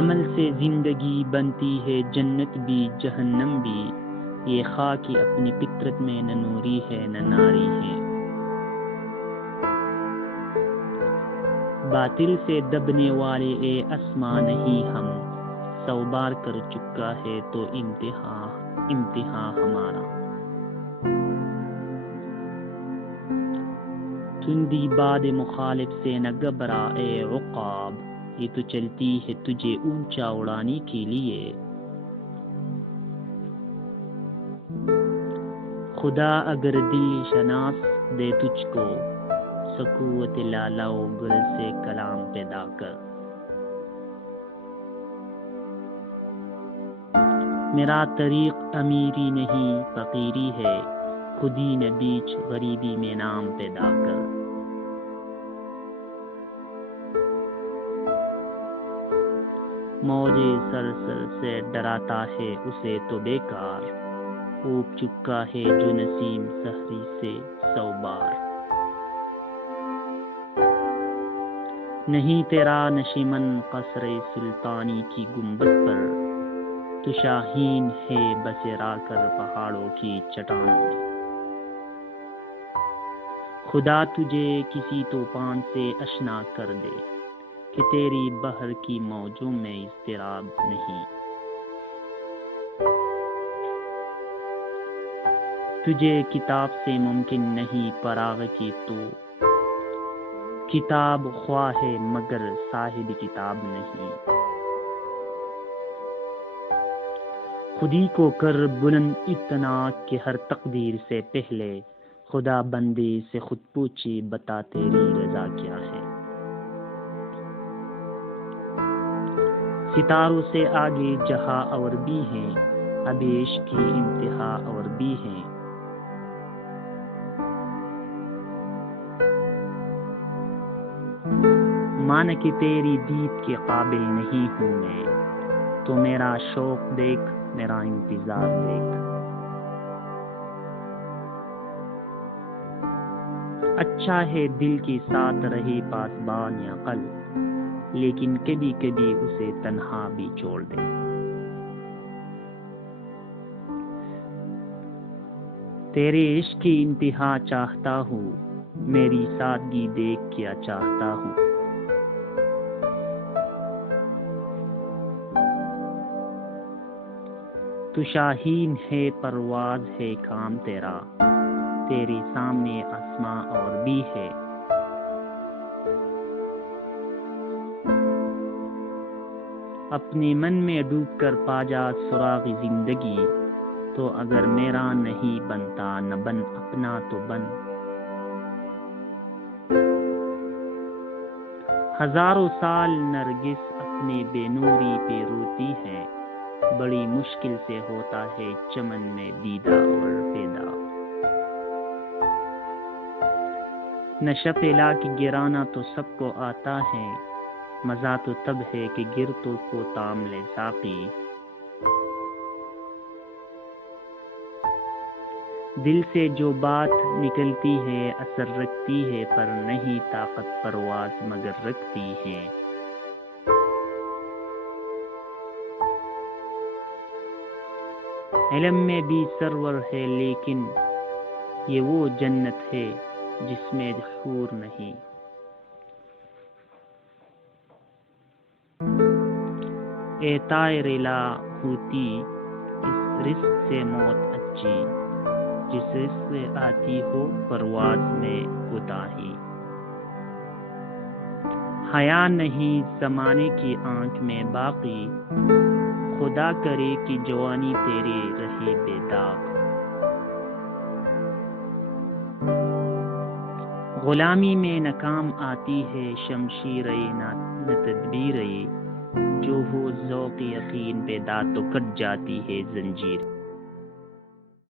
عمل سے زندگی بنتی ہے جنت بھی جہنم بھی، یہ خاک اپنی فطرت میں نہ نوری ہے نہ ناری ہے۔ باطل سے دبنے والے اے اسماں نہیں ہم، 100 بار کر چکا ہے تو امتحان ہمارا۔ تندی باد مخالف سے نہ گھبرا اے عقاب، یہ تو چلتی ہے تجھے اونچا اڑانے کے لیے۔ خدا اگر دل شناس دے تجھ کو، سکوت لالا و گل سے کلام پیدا کر۔ میرا طریق امیری نہیں فقیری ہے، خودی نہ بیچ غریبی میں نام پیدا کر۔ موجے سلسل سے ڈراتا ہے اسے تو بیکار، اوب چکا ہے جو نسیم سحری سے 100 بار۔ نہیں تیرا نشیمن قصر سلطانی کی گنبد پر، تو شاہین ہے بسیرا کر پہاڑوں کی چٹانوں میں۔ خدا تجھے کسی طوفان سے اشنا کر دے، کہ تیری بحر کی موجوں میں اضطراب نہیں۔ تجھے کتاب سے ممکن نہیں فراغ کی، تو کتاب خواہ ہے مگر صاحب کتاب نہیں۔ خودی کو کر بلند اتنا کہ ہر تقدیر سے پہلے، خدا بندے سے خود پوچھے بتا تیری رضا کیا ہے۔ ستاروں سے آگے جہاں اور بھی ہیں، اب عشق کی انتہا اور بھی ہیں۔ مان کہ تیری دید کے قابل نہیں ہوں میں، تو میرا شوق دیکھ میرا انتظار دیکھ۔ اچھا ہے دل کے ساتھ رہے پاسبان یا قلب، لیکن کبھی کبھی اسے تنہا بھی چھوڑ دے۔ تیرے عشق کی انتہا چاہتا ہوں، میری سادگی دیکھ کیا چاہتا ہوں۔ تو شاہین ہے پرواز ہے کام تیرا، تیرے سامنے آسماں اور بھی ہے۔ اپنے من میں ڈوب کر پا جا سراغ زندگی، تو اگر میرا نہیں بنتا نہ بن اپنا تو بن۔ ہزاروں سال نرگس اپنے بے نوری پہ روتی ہے، بڑی مشکل سے ہوتا ہے چمن میں دیدہ اور پیدا۔ نشہ پلا کے گرانا تو سب کو آتا ہے، مزہ تو تب ہے کہ گرتوں کو تام لے ساقی۔ دل سے جو بات نکلتی ہے اثر رکھتی ہے، پر نہیں طاقت پرواز مگر رکھتی ہے۔ علم میں بھی سرور ہے لیکن یہ وہ جنت ہے جس میں حور نہیں۔ اے طائر لا ہوتی اس رزق سے موت اچھی، جس رزق سے آتی ہو پرواز میں کوتاہی۔ حیا نہیں زمانے کی آنکھ میں باقی، خدا کرے کہ جوانی تیرے رہے بے داغ۔ غلامی میں ناکام آتی ہے شمشیر نہ تدبیر، جو ہو ذوق یقین پیدا تو کٹ جاتی ہے زنجیر۔